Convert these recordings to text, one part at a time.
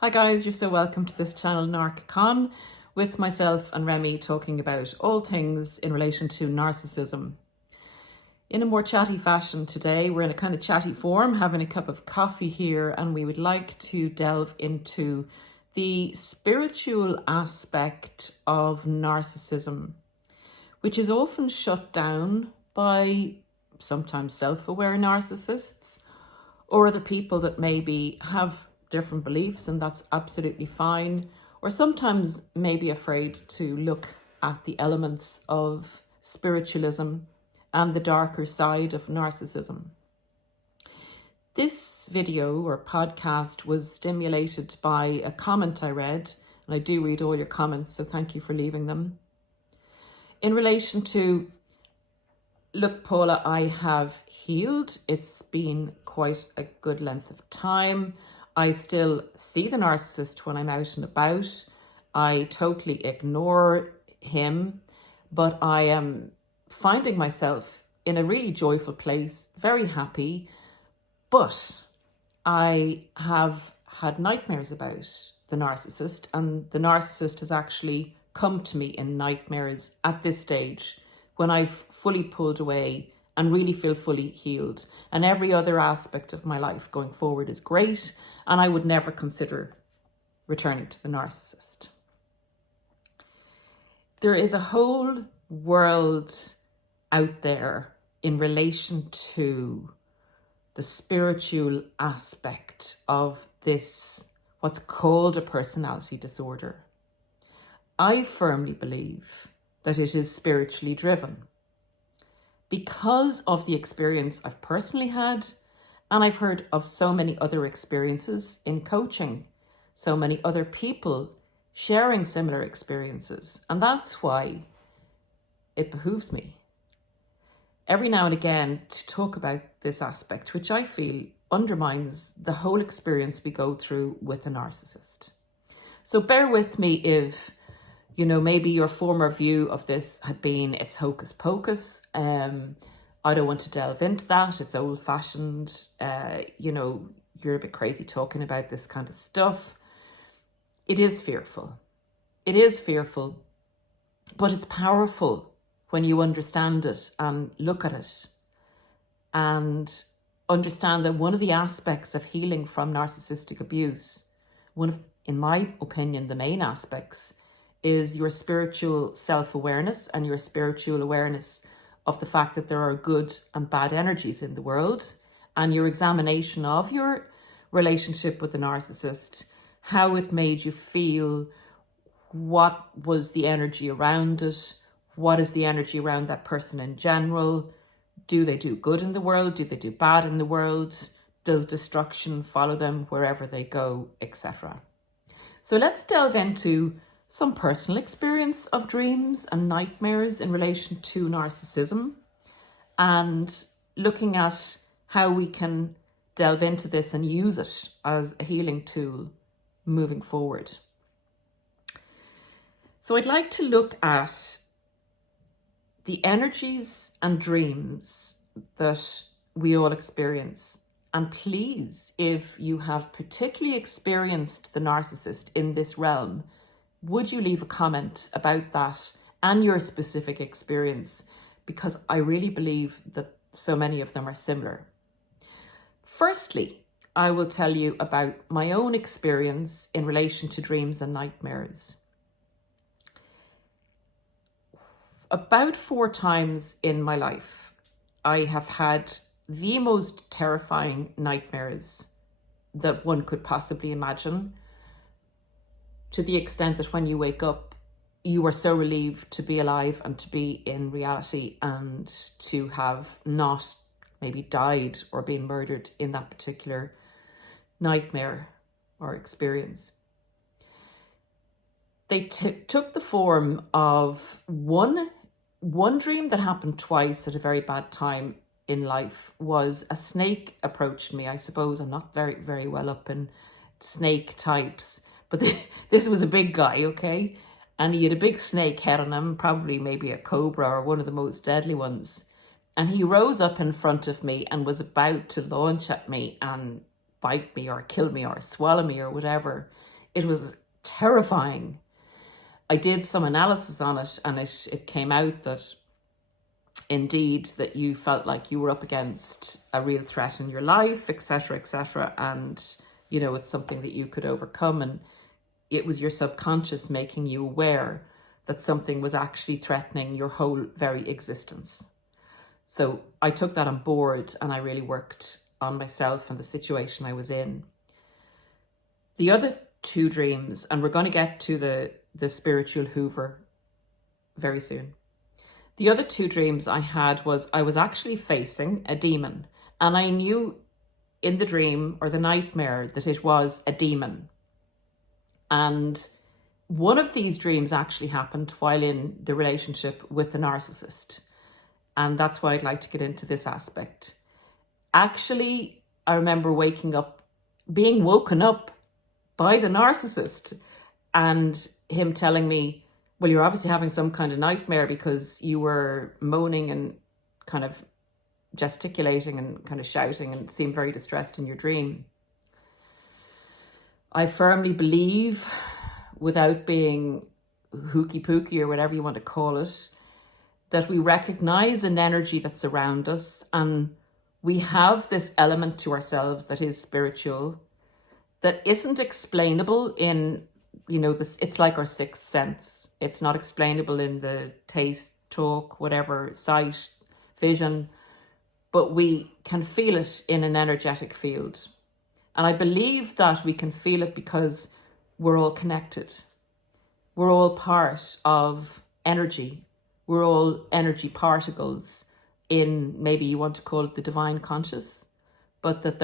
Hi guys, you're so welcome to this channel narcscon with myself and Remy talking about all things in relation to narcissism. In a more chatty fashion today, we're in a kind of chatty form, having a cup of coffee here, and we would like to delve into the spiritual aspect of narcissism, which is often shut down by sometimes self-aware narcissists or other people that maybe have different beliefs, and that's absolutely fine, or sometimes maybe afraid to look at the elements of spiritualism and the darker side of narcissism. This video or podcast was stimulated by a comment I read, and I do read all your comments, so thank you for leaving them, in relation to, look Paula, I have healed. It's been quite a good length of time. I still see the narcissist when I'm out and about. I totally ignore him, but I am finding myself in a really joyful place, very happy, but I have had nightmares about the narcissist, and the narcissist has actually come to me in nightmares at this stage when I've fully pulled away and really feel fully healed. And every other aspect of my life going forward is great, and I would never consider returning to the narcissist. There is a whole world out there in relation to the spiritual aspect of this, what's called a personality disorder. I firmly believe that it is spiritually driven, because of the experience I've personally had, and I've heard of so many other experiences in coaching, so many other people sharing similar experiences. And that's why it behooves me every now and again to talk about this aspect, which I feel undermines the whole experience we go through with a narcissist. So bear with me if, you know, maybe your former view of this had been it's hocus pocus. I don't want to delve into that. It's old fashioned. You know, you're a bit crazy talking about this kind of stuff. It is fearful. It is fearful, but it's powerful when you understand it and look at it and understand that one of the aspects of healing from narcissistic abuse, one of, in my opinion, the main aspects, is your spiritual self-awareness and your spiritual awareness of the fact that there are good and bad energies in the world, and your examination of your relationship with the narcissist, how it made you feel, what was the energy around it, what is the energy around that person in general, do they do good in the world, do they do bad in the world, does destruction follow them wherever they go, etc. So let's delve into some personal experience of dreams and nightmares in relation to narcissism, and looking at how we can delve into this and use it as a healing tool moving forward. So I'd like to look at the energies and dreams that we all experience. And please, if you have particularly experienced the narcissist in this realm, would you leave a comment about that and your specific experience? Because I really believe that so many of them are similar. Firstly, I will tell you about my own experience in relation to dreams and nightmares. About 4 times in my life, I have had the most terrifying nightmares that one could possibly imagine, to the extent that when you wake up, you are so relieved to be alive and to be in reality and to have not maybe died or been murdered in that particular nightmare or experience. They took the form of one dream that happened twice at a very bad time in life. Was a snake approached me. I suppose I'm not very well up in snake types, but this was a big guy, okay? And he had a big snake head on him, probably maybe a cobra or one of the most deadly ones. And he rose up in front of me and was about to launch at me and bite me or kill me or swallow me or whatever. It was terrifying. I did some analysis on it, and it came out that indeed that you felt like you were up against a real threat in your life, etc., and you know, it's something that you could overcome, and it was your subconscious making you aware that something was actually threatening your whole very existence. So I took that on board, and I really worked on myself and the situation I was in. The other two dreams, and we're going to get to the spiritual Hoover very soon. The other two dreams I had was I was actually facing a demon, and I knew in the dream or the nightmare that it was a demon. And one of these dreams actually happened while in the relationship with the narcissist. And that's why I'd like to get into this aspect. Actually, I remember being woken up by the narcissist, and him telling me, well, you're obviously having some kind of nightmare because you were moaning and kind of gesticulating and kind of shouting and seemed very distressed in your dream. I firmly believe, without being hooky pooky or whatever you want to call it, that we recognize an energy that's around us, and we have this element to ourselves that is spiritual, that isn't explainable in, you know, this. It's like our sixth sense. It's not explainable in the taste, talk, whatever, sight, vision, but we can feel it in an energetic field. And I believe that we can feel it because we're all connected. We're all part of energy. We're all energy particles in, maybe you want to call it the divine conscious, but that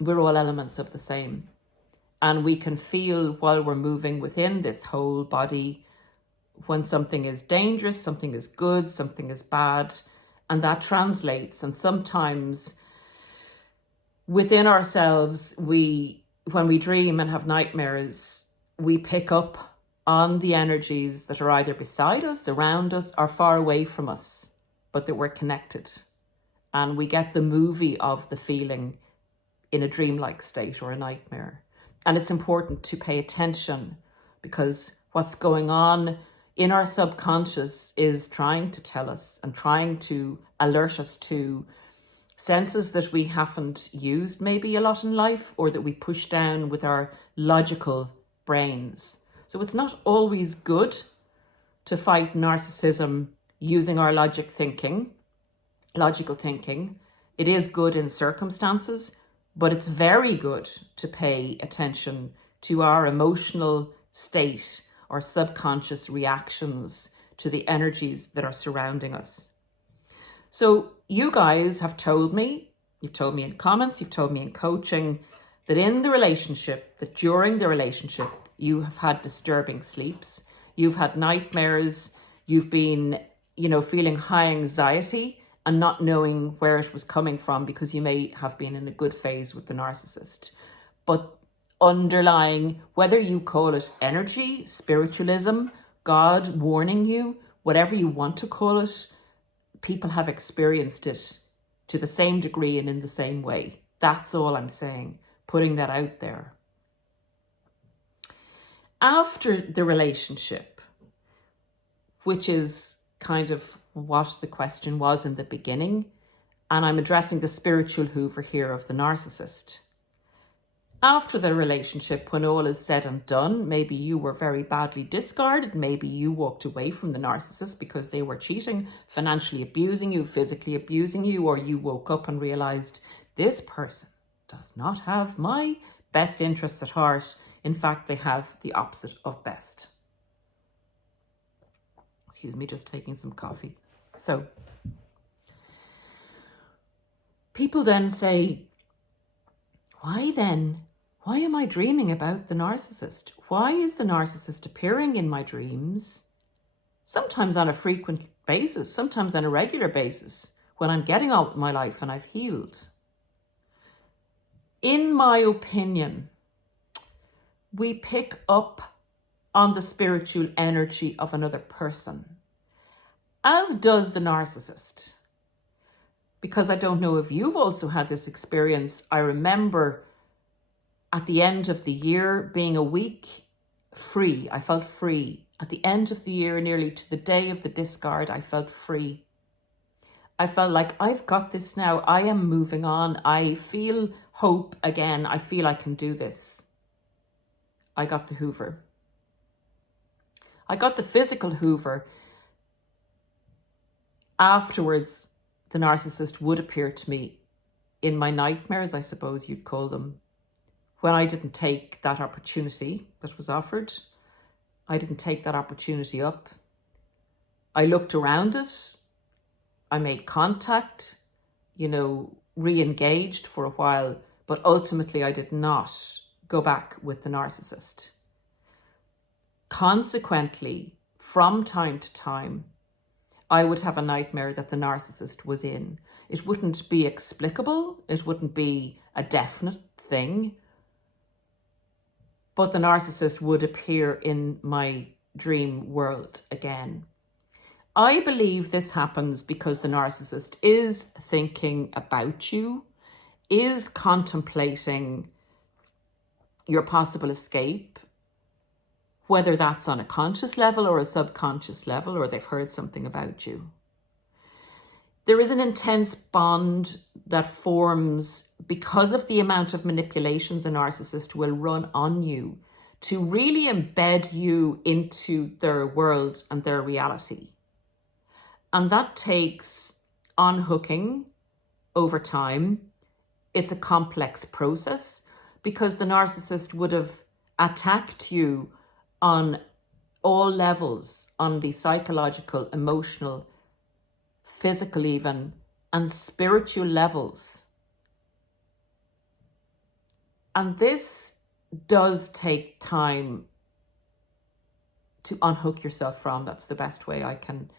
we're all elements of the same. And we can feel while we're moving within this whole body when something is dangerous, something is good, something is bad, and that translates. And sometimes within ourselves, when we dream and have nightmares, we pick up on the energies that are either beside us, around us, or far away from us, but that we're connected. And we get the movie of the feeling in a dreamlike state or a nightmare. And it's important to pay attention, because what's going on in our subconscious is trying to tell us and trying to alert us to senses that we haven't used maybe a lot in life, or that we push down with our logical brains. So it's not always good to fight narcissism using our logical thinking. It is good in circumstances, but it's very good to pay attention to our emotional state or subconscious reactions to the energies that are surrounding us. So you guys have told me, you've told me in comments, you've told me in coaching, that in the relationship, that during the relationship, you have had disturbing sleeps, you've had nightmares, you've been, feeling high anxiety and not knowing where it was coming from, because you may have been in a good phase with the narcissist. But underlying, whether you call it energy, spiritualism, God warning you, whatever you want to call it, people have experienced it to the same degree and in the same way. That's all I'm saying, putting that out there. After the relationship, which is kind of what the question was in the beginning, and I'm addressing the spiritual Hoover here of the narcissist. After the relationship, when all is said and done, maybe you were very badly discarded, maybe you walked away from the narcissist because they were cheating, financially abusing you, physically abusing you, or you woke up and realized this person does not have my best interests at heart. In fact, they have the opposite of best. Excuse me, just taking some coffee. So, people then say, why am I dreaming about the narcissist? Why is the narcissist appearing in my dreams, sometimes on a frequent basis, sometimes on a regular basis, when I'm getting on with my life and I've healed? In my opinion, we pick up on the spiritual energy of another person, as does the narcissist. because I don't know if you've also had this experience. I remember at the end of the year being a week free. I felt free. At the end of the year, nearly to the day of the discard, I felt free. I felt like I've got this now. I am moving on. I feel hope again. I feel I can do this. I got the Hoover. I got the physical Hoover. Afterwards, the narcissist would appear to me in my nightmares, I suppose you'd call them, when I didn't take that opportunity that was offered. I didn't take that opportunity up. I looked around it. I made contact, re-engaged for a while, but ultimately I did not go back with the narcissist. Consequently, from time to time, I would have a nightmare that the narcissist was in. It wouldn't be explicable. It wouldn't be a definite thing. But the narcissist would appear in my dream world again. I believe this happens because the narcissist is thinking about you, is contemplating your possible escape, whether that's on a conscious level or a subconscious level, or they've heard something about you. There is an intense bond that forms because of the amount of manipulations a narcissist will run on you to really embed you into their world and their reality. And that takes unhooking over time. It's a complex process because the narcissist would have attacked you on all levels, on the psychological, emotional, physical even, and spiritual levels. And this does take time to unhook yourself from. That's the best way I can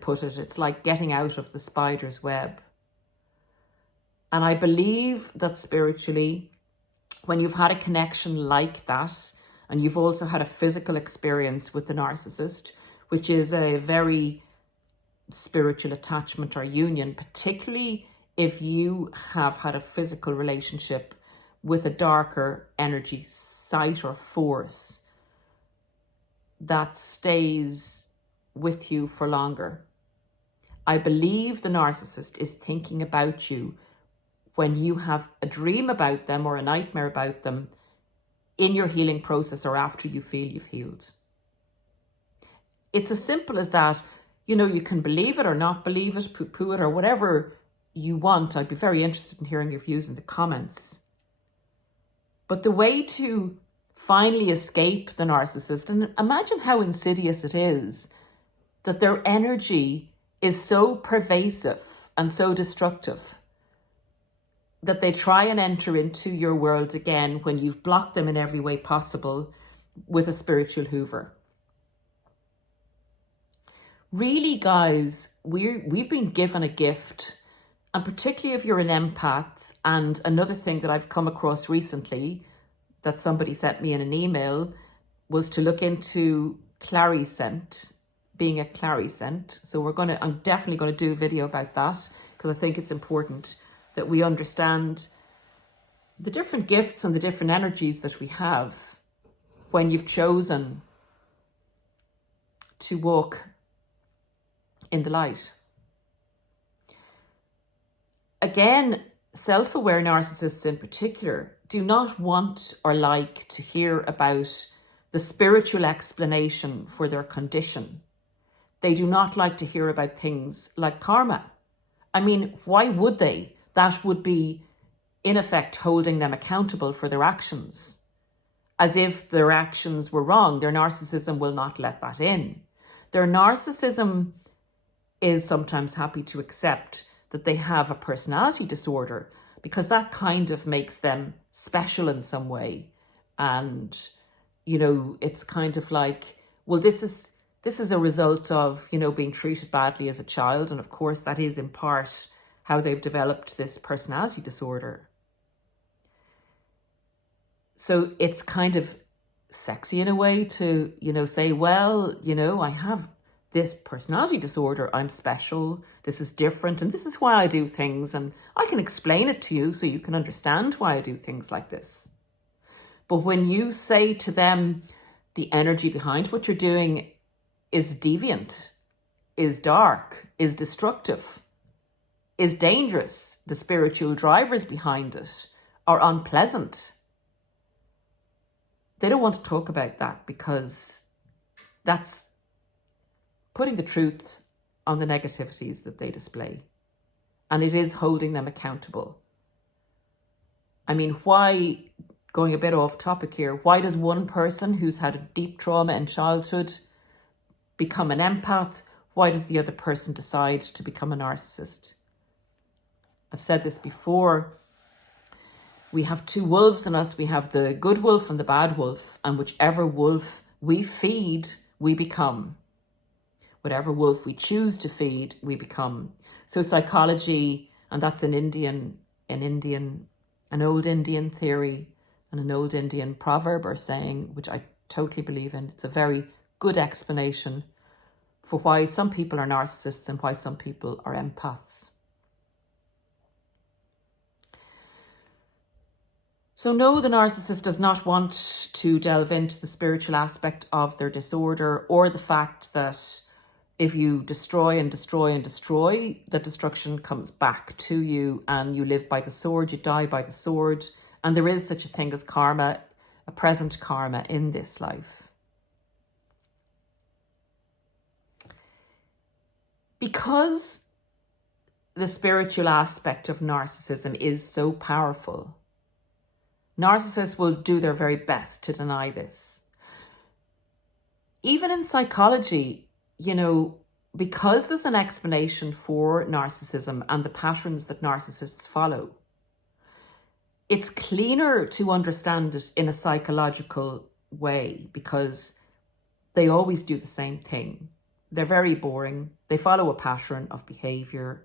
put it. It's like getting out of the spider's web. And I believe that spiritually, when you've had a connection like that, and you've also had a physical experience with the narcissist, which is a very spiritual attachment or union, particularly if you have had a physical relationship with a darker energy site or force that stays with you for longer. I believe the narcissist is thinking about you when you have a dream about them or a nightmare about them in your healing process or after you feel you've healed. It's as simple as that. You can believe it or not believe it, poo-poo it, or whatever you want. I'd be very interested in hearing your views in the comments. But the way to finally escape the narcissist, and imagine how insidious it is, that their energy is so pervasive and so destructive that they try and enter into your world again when you've blocked them in every way possible with a spiritual Hoover. Really, guys, we've been given a gift, and particularly if you're an empath. And another thing that I've come across recently that somebody sent me in an email was to look into clariscent, being a clariscent. So I'm definitely going to do a video about that because I think it's important that we understand the different gifts and the different energies that we have when you've chosen to walk in the light. Again, self-aware narcissists in particular do not want or like to hear about the spiritual explanation for their condition. They do not like to hear about things like karma. I mean, why would they? That would be, in effect, holding them accountable for their actions. As if their actions were wrong. Their narcissism will not let that in. Their narcissism is sometimes happy to accept that they have a personality disorder because that kind of makes them special in some way. And, it's kind of like, well, this is a result of, being treated badly as a child. And of course, that is in part how they've developed this personality disorder. So it's kind of sexy in a way to, say, well, I have this personality disorder, I'm special, this is different, and this is why I do things, and I can explain it to you so you can understand why I do things like this. But when you say to them, the energy behind what you're doing is deviant, is dark, is destructive, is dangerous, the spiritual drivers behind it are unpleasant, they don't want to talk about that, because that's putting the truth on the negativities that they display. And it is holding them accountable. I mean, why, going a bit off topic here, why does one person who's had a deep trauma in childhood become an empath? Why does the other person decide to become a narcissist? I've said this before. We have two wolves in us. We have the good wolf and the bad wolf. And whichever wolf we feed, we become. Whatever wolf we choose to feed, we become. So psychology, and that's an old Indian theory and an old Indian proverb or saying, which I totally believe in. It's a very good explanation for why some people are narcissists and why some people are empaths. So no, the narcissist does not want to delve into the spiritual aspect of their disorder, or the fact that if you destroy and destroy and destroy, that destruction comes back to you and you live by the sword, you die by the sword. And there is such a thing as karma, a present karma in this life. Because the spiritual aspect of narcissism is so powerful, narcissists will do their very best to deny this. Even in psychology, you know, because there's an explanation for narcissism and the patterns that narcissists follow, it's cleaner to understand it in a psychological way, because they always do the same thing. They're very boring. They follow a pattern of behavior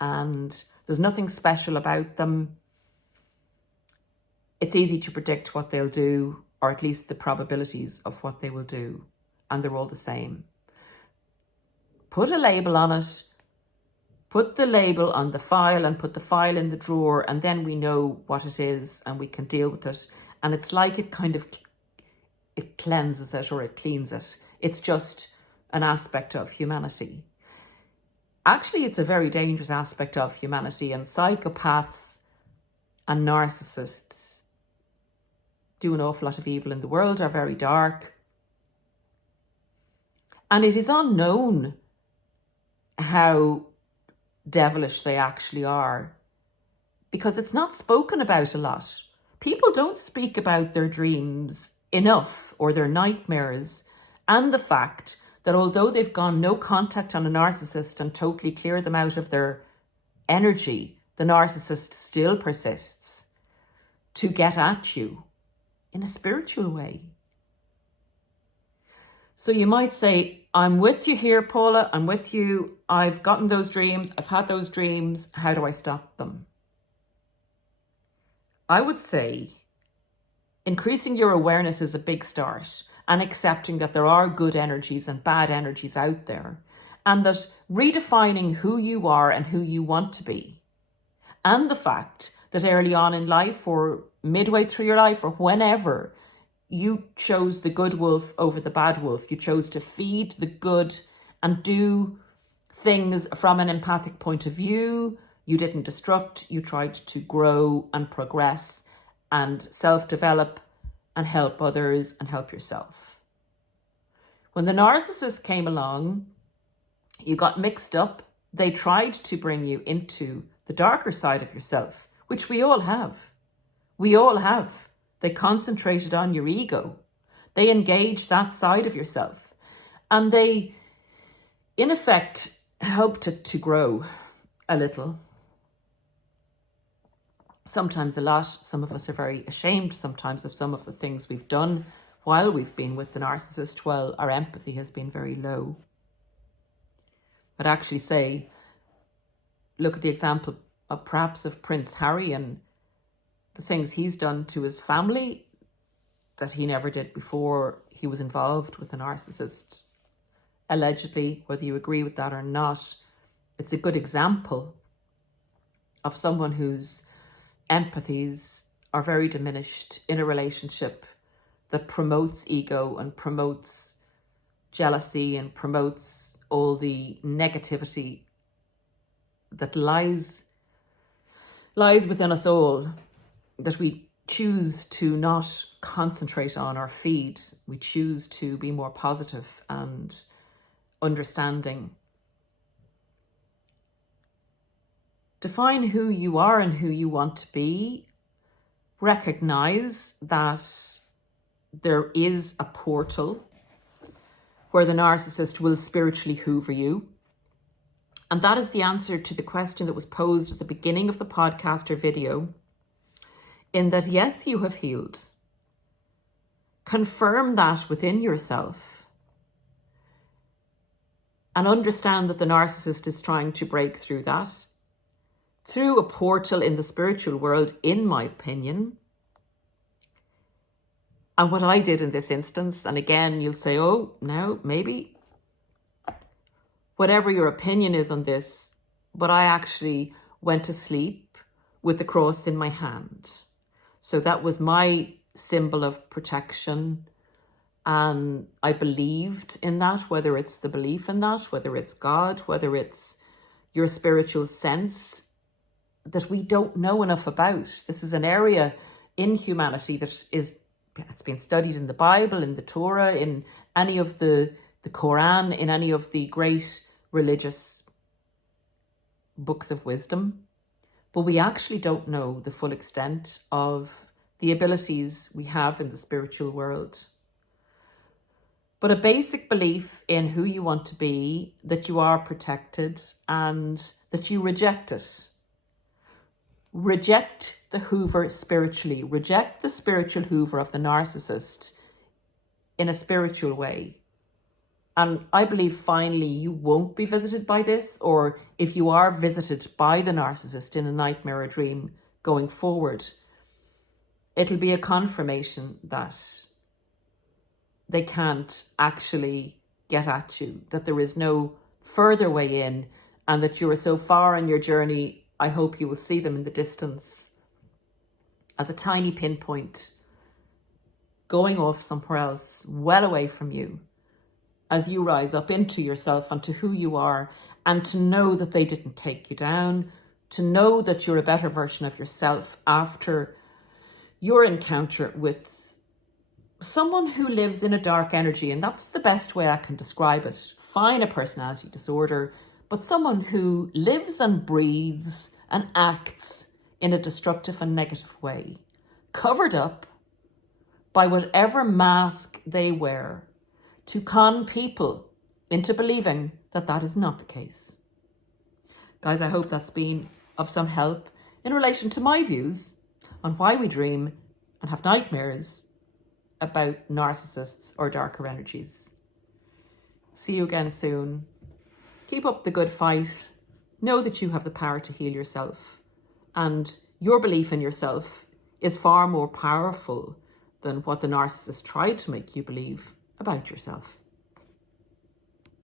and there's nothing special about them. It's easy to predict what they'll do, or at least the probabilities of what they will do, and they're all the same. Put a label on it, put the label on the file and put the file in the drawer, and then we know what it is and we can deal with it. And it's like it cleanses it or it cleans it. It's just an aspect of humanity. Actually, it's a very dangerous aspect of humanity, and psychopaths and narcissists do an awful lot of evil in the world, are very dark. And it is unknown how devilish they actually are, because it's not spoken about a lot. People don't speak about their dreams enough, or their nightmares, and the fact that although they've gone no contact on a narcissist and totally clear them out of their energy, the narcissist still persists to get at you in a spiritual way. So you might say, I'm with you here, Paula, I'm with you. I've gotten those dreams, I've had those dreams. How do I stop them? I would say increasing your awareness is a big start, and accepting that there are good energies and bad energies out there, and that redefining who you are and who you want to be, and the fact that early on in life or midway through your life or whenever, you chose the good wolf over the bad wolf. You chose to feed the good and do things from an empathic point of view. You didn't destruct. You tried to grow and progress and self-develop and help others and help yourself. When the narcissist came along, you got mixed up. They tried to bring you into the darker side of yourself, which we all have. We all have. They concentrated on your ego. They engaged that side of yourself. And they, in effect, helped it to grow a little. Sometimes a lot. Some of us are very ashamed sometimes of some of the things we've done while we've been with the narcissist, while our empathy has been very low. I'd actually say, look at the example of perhaps of Prince Harry and the things he's done to his family that he never did before he was involved with a narcissist. allegedly, whether you agree with that or not, it's a good example of someone whose empathies are very diminished in a relationship that promotes ego and promotes jealousy and promotes all the negativity that lies within us all, that we choose to not concentrate on or feed. We choose to be more positive and understanding. Define who you are and who you want to be. Recognize that there is a portal where the narcissist will spiritually hoover you. And that is the answer to the question that was posed at the beginning of the podcast or video, in that, yes, you have healed. Confirm that within yourself and understand that the narcissist is trying to break through that through a portal in the spiritual world, in my opinion. And what I did in this instance, and again, you'll say, oh, no, maybe. Whatever your opinion is on this, but I actually went to sleep with the cross in my hand. So that was my symbol of protection. And I believed in that, whether it's the belief in that, whether it's God, whether it's your spiritual sense that we don't know enough about. This is an area in humanity that it's been studied in the Bible, in the Torah, in any of the Quran, in any of the great religious books of wisdom. But we actually don't know the full extent of the abilities we have in the spiritual world. But a basic belief in who you want to be, that you are protected and that you reject it. Reject the Hoover spiritually. Reject the spiritual Hoover of the narcissist in a spiritual way. And I believe finally you won't be visited by this, or if you are visited by the narcissist in a nightmare or dream going forward, it'll be a confirmation that they can't actually get at you, that there is no further way in, and that you are so far on your journey. I hope you will see them in the distance as a tiny pinpoint going off somewhere else, well away from you, as you rise up into yourself and to who you are, and to know that they didn't take you down, to know that you're a better version of yourself after your encounter with someone who lives in a dark energy. And that's the best way I can describe it. Fine, a personality disorder, but someone who lives and breathes and acts in a destructive and negative way, covered up by whatever mask they wear to con people into believing that that is not the case. Guys, I hope that's been of some help in relation to my views on why we dream and have nightmares about narcissists or darker energies. See you again soon. Keep up the good fight. Know that you have the power to heal yourself, and your belief in yourself is far more powerful than what the narcissist tried to make you believe about yourself.